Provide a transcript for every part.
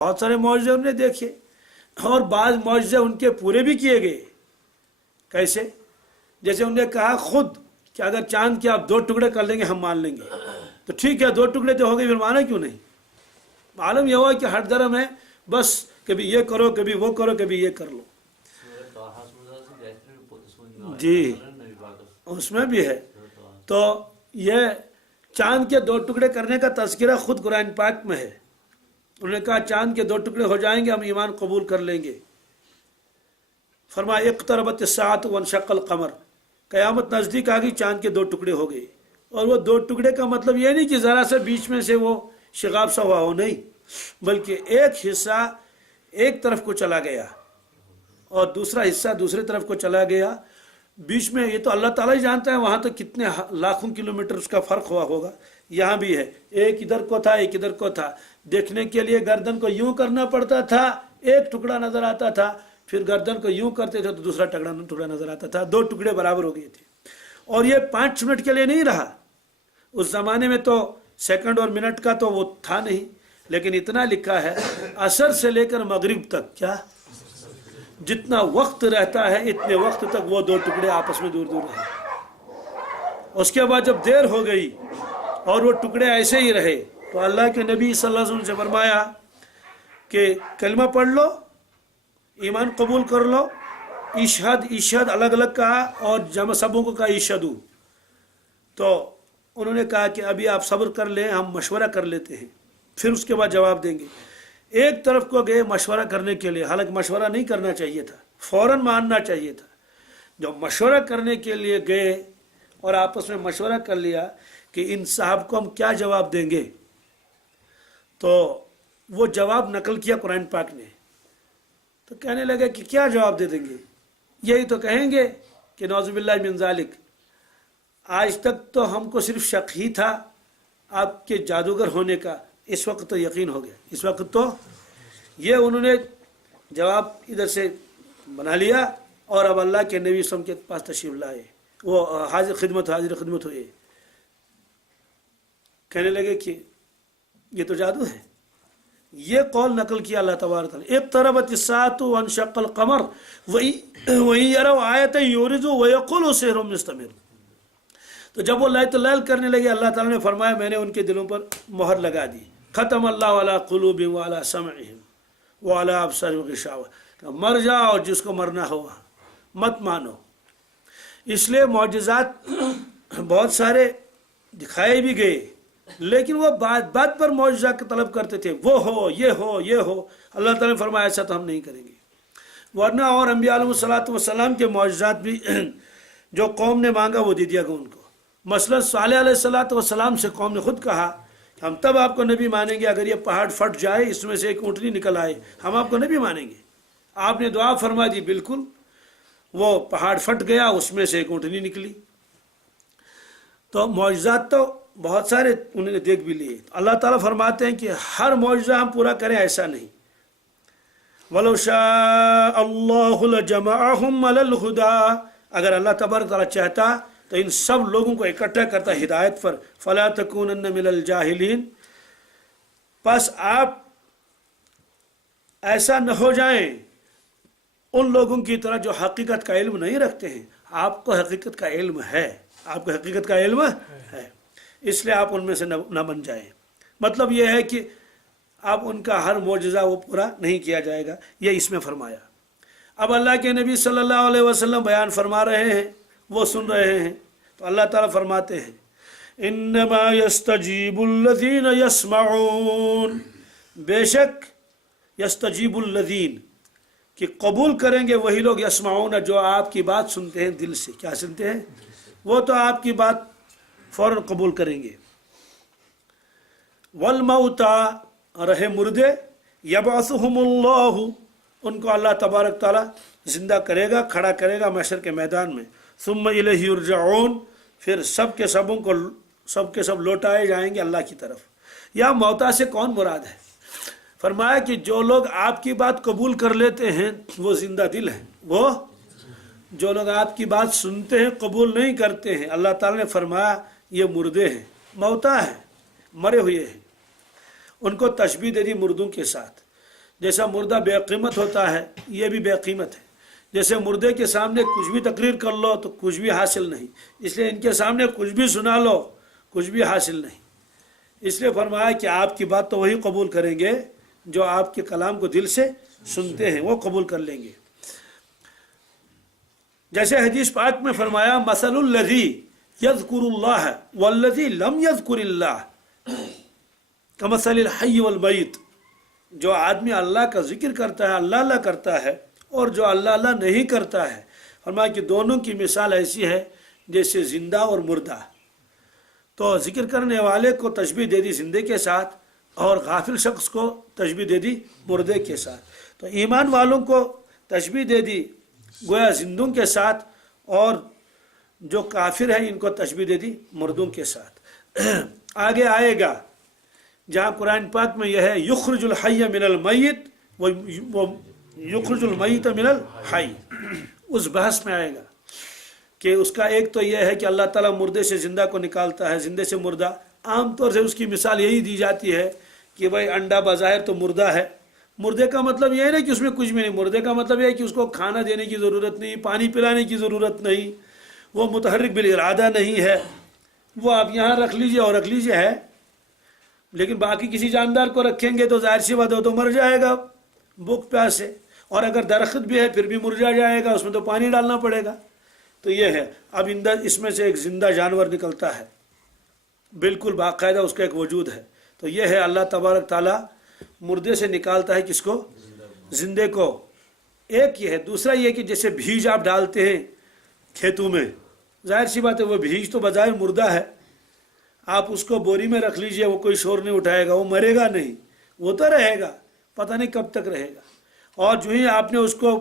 بہت سارے معجزے انہوں نے دیکھے اور بعض معجزے ان کے پورے بھی کیے گئے. کیسے؟ جیسے انہوں نے کہا خود کہ اگر چاند کے آپ 2 ٹکڑے کر لیں گے ہم مان لیں گے. تو ٹھیک ہے 2 ٹکڑے تو ہو گئے، پھر مانا کیوں نہیں؟ معلوم یہ ہوا کہ ہر دھرم ہے بس کبھی یہ کرو کبھی وہ کرو کبھی یہ کر لو. جی اس میں بھی ہے. تو یہ چاند کے 2 ٹکڑے کرنے کا تذکرہ خود قرآن پاک میں ہے. انہوں نے کہا چاند کے 2 ٹکڑے ہو جائیں گے ہم ایمان قبول کر لیں گے. فرمایا اقتربت الساعۃ وانشق القمر، قیامت نزدیک آ گئی، چاند کے 2 ٹکڑے ہو گئے. اور وہ 2 ٹکڑے کا مطلب یہ نہیں کہ ذرا سا بیچ میں سے وہ شغاف سا ہوا ہو، نہیں، بلکہ ایک حصہ ایک طرف کو چلا گیا اور دوسرا حصہ دوسرے طرف کو چلا گیا. بیچ میں یہ تو اللہ تعالیٰ ہی جانتا ہے وہاں تو کتنے لاکھوں کلومیٹر اس کا فرق ہوا ہوگا. یہاں بھی ہے، ایک ادھر کو تھا ایک ادھر کو تھا. دیکھنے کے لیے گردن کو یوں کرنا پڑتا تھا، ایک ٹکڑا نظر آتا تھا، پھر گردن کو یوں کرتے تھے تو دوسرا ٹکڑا نظر آتا تھا. 2 ٹکڑے برابر ہو گئے تھے. اور یہ 5 منٹ کے لیے نہیں رہا. اس زمانے میں تو سیکنڈ اور منٹ کا تو وہ تھا نہیں، لیکن اتنا لکھا ہے عصر سے لے کر مغرب تک، کیا جتنا وقت رہتا ہے اتنے وقت تک وہ 2 ٹکڑے آپس میں دور دور رہے. اس کے بعد جب دیر ہو گئی اور وہ ٹکڑے ایسے ہی رہے تو اللہ کے نبی صلی اللہ علیہ وسلم سے فرمایا کہ کلمہ پڑھ لو، ایمان قبول کر لو. اشہد الگ الگ کہا اور جمع سبوں کو کہا اشہدو. تو انہوں نے کہا کہ ابھی آپ صبر کر لیں، ہم مشورہ کر لیتے ہیں، پھر اس کے بعد جواب دیں گے. ایک طرف کو گئے مشورہ کرنے کے لیے، حالانکہ مشورہ نہیں کرنا چاہیے تھا، فوراً ماننا چاہیے تھا. جو مشورہ کرنے کے لیے گئے اور آپس میں مشورہ کر لیا کہ ان صاحب کو ہم کیا جواب دیں گے، تو وہ جواب نقل کیا قرآن پاک نے. تو کہنے لگے کہ کیا جواب دے دیں گے؟ یہی تو کہیں گے کہ نعوذ باللہ من ذالک، آج تک تو ہم کو صرف شک ہی تھا آپ کے جادوگر ہونے کا، اس وقت تو یقین ہو گیا. اس وقت تو یہ انہوں نے جواب ادھر سے بنا لیا اور اب اللہ کے نبی صلی اللہ علیہ وسلم کے پاس تشریف لائے، وہ حاضر خدمت ہوئے. کہنے لگے کہ یہ تو جادو ہے. یہ قول نقل کیا اللہ تبارک تعالیٰ، اقتربت الساعۃ وانشق القمر وَإِن يَرَوْا آیَةً يُعْرِضُوا وَيَقُولُوا سِحْرٌ مُسْتَمِرٌ. تو جب وہ لَیْتُ اللیل کرنے لگے اللہ تعالیٰ نے فرمایا میں نے ان کے دلوں پر مہر لگا دی. ختم اللہ علی قلوبہم وعلی سمعہم وعلی ابصارہم غشاوہ. مر جاؤ اور جس کو مرنا ہوا مت مانو. اس لیے معجزات بہت سارے دکھائے بھی گئے، لیکن وہ بات پر معجزہ کا طلب کرتے تھے، وہ ہو یہ ہو یہ ہو. اللہ تعالیٰ نے فرمایا ایسا تو ہم نہیں کریں گے. ورنہ اور انبیاء علیہ الصلوۃ والسلام کے معجزات بھی جو قوم نے مانگا وہ دے دیا گیا ان کو. مثلا صالح علیہ الصلوۃ والسلام سے قوم نے خود کہا ہم تب آپ کو نبی مانیں گے اگر یہ پہاڑ پھٹ جائے، اس میں سے ایک اونٹنی نکل آئے، ہم آپ کو نبی مانیں گے. آپ نے دعا فرما دی، بالکل وہ پہاڑ پھٹ گیا، اس میں سے ایک اونٹنی نکلی. تو معجزات تو بہت سارے انہوں نے دیکھ بھی لیے. اللہ تعالیٰ فرماتے ہیں کہ ہر معجزہ ہم پورا کریں ایسا نہیں. وَلَوْ شَاءَ اللَّهُ لَجَمَعَهُمْ عَلَى الْهُدَىٰ، اگر اللہ تبارک تعالیٰ چاہتا تو ان سب لوگوں کو اکٹھا کرتا ہدایت پر. فَلَا تَكُونَنَّ مِنَ الْجَاهِلِينَ، پس آپ ایسا نہ ہو جائیں ان لوگوں کی طرح جو حقیقت کا علم نہیں رکھتے ہیں. آپ کو حقیقت کا علم ہے، آپ کو حقیقت کا علم ہے، اس لیے آپ ان میں سے نہ بن جائیں. مطلب یہ ہے کہ اب ان کا ہر معجزہ وہ پورا نہیں کیا جائے گا، یہ اس میں فرمایا. اب اللہ کے نبی صلی اللہ علیہ وسلم بیان فرما رہے ہیں، وہ سن رہے ہیں. تو اللہ تعالیٰ فرماتے ہیں انما یستجیب الذین یسمعون، بے شک یستجیب الذین کہ قبول کریں گے وہی لوگ، یسمعون جو آپ کی بات سنتے ہیں دل سے. کیا سنتے ہیں؟ وہ تو آپ کی بات فوراً قبول کریں گے. والموتى، رہے مردے، یبعثہم اللہ، ان کو اللہ تبارک تعالیٰ زندہ کرے گا، کھڑا کرے گا محشر کے میدان میں. ثم الیہ یرجعون، پھر سب کے سب لوٹائے جائیں گے اللہ کی طرف. یا موتا سے کون مراد ہے؟ فرمایا کہ جو لوگ آپ کی بات قبول کر لیتے ہیں وہ زندہ دل ہیں. وہ جو لوگ آپ کی بات سنتے ہیں قبول نہیں کرتے ہیں، اللہ تعالیٰ نے فرمایا یہ مردے ہیں، موتا ہیں، مرے ہوئے ہیں. ان کو تشبیہ دے دی مردوں کے ساتھ. جیسا مردہ بے قیمت ہوتا ہے یہ بھی بے قیمت ہے، جیسے مردے کے سامنے کچھ بھی تقریر کر لو تو کچھ بھی حاصل نہیں، اس لیے ان کے سامنے کچھ بھی سنا لو کچھ بھی حاصل نہیں، اس لیے فرمایا کہ آپ کی بات تو وہی قبول کریں گے جو آپ کے کلام کو دل سے سنتے ہیں، وہ قبول کر لیں گے۔ جیسے حدیث پاک میں فرمایا مثل الذی یذکر اللہ والذی لم یذکر اللہ کمثل الحی والمیت، جو آدمی اللہ کا ذکر کرتا ہے، اللہ اللہ کرتا ہے، اور جو اللہ اللہ نہیں کرتا ہے، فرمایا کہ دونوں کی مثال ایسی ہے جیسے زندہ اور مردہ۔ تو ذکر کرنے والے کو تشبیہ دے دی زندے کے ساتھ، اور غافل شخص کو تشبیہ دے دی مردے کے ساتھ۔ تو ایمان والوں کو تشبیہ دے دی گویا زندوں کے ساتھ، اور جو کافر ہیں ان کو تشبیہ دے دی مردوں کے ساتھ۔ آگے آئے گا جہاں قرآن پاک میں یہ ہے یخرج الحی من المیت و یخرج المیت من الحی، اس بحث میں آئے گا کہ اس کا ایک تو یہ ہے کہ اللہ تعالیٰ مردے سے زندہ کو نکالتا ہے، زندے سے مردہ۔ عام طور سے اس کی مثال یہی دی جاتی ہے کہ بھائی انڈا بظاہر تو مردہ ہے، مردے کا مطلب یہ نہیں کہ اس میں کچھ بھی نہیں، مردے کا مطلب یہ ہے کہ اس کو کھانا دینے کی ضرورت نہیں، پانی پلانے کی ضرورت نہیں، وہ متحرک بالارادہ نہیں ہے، وہ آپ یہاں رکھ لیجئے اور رکھ لیجئے ہے، لیکن باقی کسی جاندار کو رکھیں گے تو ظاہر سی بات ہے تو مر جائے گا بھوک پیاس سے، اور اگر درخت بھی ہے پھر بھی مرجھا جائے گا، اس میں تو پانی ڈالنا پڑے گا۔ تو یہ ہے، اب اس میں سے ایک زندہ جانور نکلتا ہے، بالکل باقاعدہ اس کا ایک وجود ہے۔ تو یہ ہے اللہ تبارک تعالیٰ مردے سے نکالتا ہے کس کو؟ زندے کو۔ ایک یہ ہے، دوسرا یہ کہ جیسے بیج آپ ڈالتے ہیں کھیتوں میں، ظاہر سی بات ہے وہ بیج تو بظاہر مردہ ہے، آپ اس کو بوری میں رکھ لیجئے وہ کوئی شور نہیں اٹھائے گا، وہ مرے گا نہیں، وہ تو رہے گا، پتہ نہیں کب تک رہے گا۔ اور جو ہی آپ نے اس کو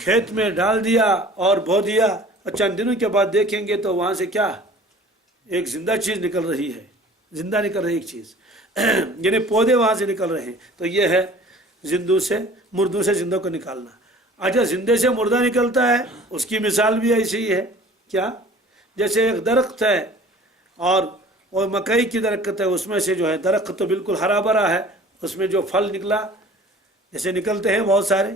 کھیت میں ڈال دیا اور بو دیا، اور چند دنوں کے بعد دیکھیں گے تو وہاں سے کیا ایک زندہ چیز نکل رہی ہے، زندہ نکل رہی ایک چیز، یعنی پودے وہاں سے نکل رہے ہیں۔ تو یہ ہے زندوں سے مردوں سے زندوں کو نکالنا۔ اچھا، زندے سے مردہ نکلتا ہے، اس کی مثال بھی ایسی ہی ہے، کیا؟ جیسے ایک درخت ہے اور مکئی کی درخت ہے، اس میں سے جو ہے درخت تو بالکل ہرا بھرا ہے، اس میں جو پھل نکلا، جیسے نکلتے ہیں بہت سارے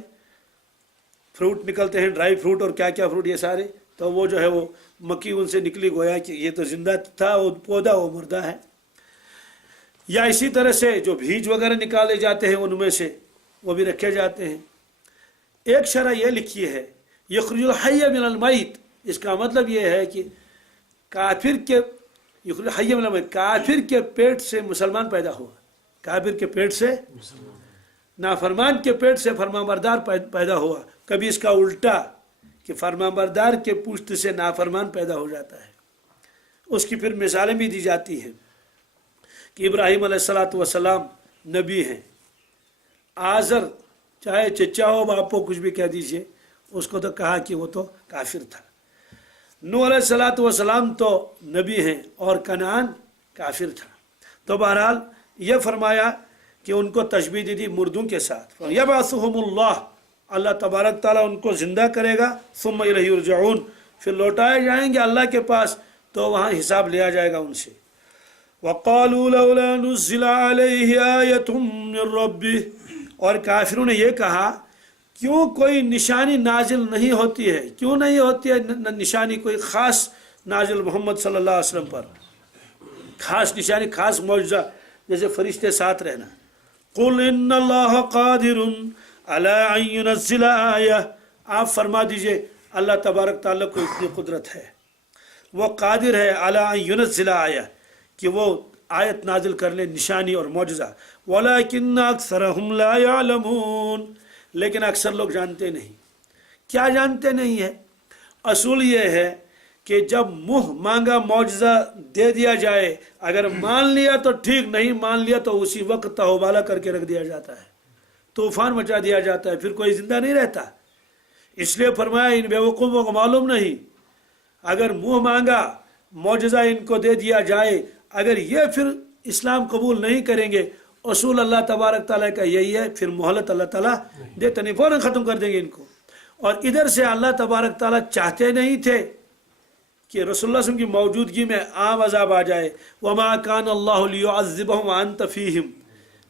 فروٹ نکلتے ہیں، ڈرائی فروٹ اور کیا کیا فروٹ یہ سارے، تو وہ جو ہے وہ مکی ان سے نکلی، گویا کہ یہ تو زندہ تھا، وہ پودا وہ مردہ ہے۔ یا اسی طرح سے جو بیج وغیرہ نکالے جاتے ہیں ان میں سے وہ بھی رکھے جاتے ہیں۔ ایک شرح یہ لکھی ہے یخرج الحی من المیت، اس کا مطلب یہ ہے کہ کافر کے یخرج الحی من المیت، کافر کے پیٹ سے مسلمان پیدا ہوا، کافر کے پیٹ سے نافرمان کے پیٹ سے فرمانبردار پیدا ہوا۔ کبھی اس کا الٹا کہ فرمانبردار کے پشت سے نافرمان پیدا ہو جاتا ہے۔ اس کی پھر مثالیں بھی دی جاتی ہیں کہ ابراہیم علیہ السلام نبی ہیں، آزر چاہے چچا ہو باپ ہو کچھ بھی کہہ دیجئے، اس کو تو کہا کہ وہ تو کافر تھا۔ نوح علیہ السلام تو نبی ہیں اور کنعان کافر تھا۔ تو بہرحال یہ فرمایا کہ ان کو تشبیہ دی مردوں کے ساتھ، یبعثہم اللہ، اللہ تبارک تعالیٰ ان کو زندہ کرے گا، ثم الیہ یرجعون، پھر لوٹائے جائیں گے اللہ کے پاس، تو وہاں حساب لیا جائے گا ان سے۔ وقالوا لولا نزل علیہ آیۃ من ربہ، اور کافروں نے یہ کہا کیوں کوئی نشانی نازل نہیں ہوتی ہے، کیوں نہیں ہوتی ہے نشانی کوئی خاص نازل محمد صلی اللہ علیہ وسلم پر، خاص نشانی، خاص معجزہ، جیسے فرشتے ساتھ رہنا۔ قل ان اللہ قادر علی ان ینزل آیہ، آپ فرما دیجئے اللہ تبارک تعالیٰ کو اتنی قدرت ہے، وہ قادر ہے علی ان ینزل آیہ، کہ وہ آیت نازل کر لے، نشانی اور معجزہ۔ ولیکن اکثرہم لا یعلمون، لیکن اکثر لوگ جانتے نہیں۔ کیا جانتے نہیں ہے؟ اصول یہ ہے کہ جب منہ مانگا معجزہ دے دیا جائے، اگر مان لیا تو ٹھیک، نہیں مان لیا تو اسی وقت تہوبالا کر کے رکھ دیا جاتا ہے، طوفان مچا دیا جاتا ہے، پھر کوئی زندہ نہیں رہتا۔ اس لیے فرمایا ان بیوقوفوں کو معلوم نہیں، اگر منہ مانگا معجزہ ان کو دے دیا جائے، اگر یہ پھر اسلام قبول نہیں کریں گے، اصول اللہ تبارک تعالیٰ کا یہی ہے، پھر مہلت اللہ تعالیٰ دیتے نہیں، فوراً ختم کر دیں گے ان کو۔ اور ادھر سے اللہ تبارک تعالیٰ چاہتے نہیں تھے کہ رسول اللہ صلی اللہ علیہ وسلم کی موجودگی میں عام عذاب آ جائے۔ وَمَا كَانَ اللَّهُ لِيُعَذِّبَهُمْ وَأَنْتَ فِيهِمْ،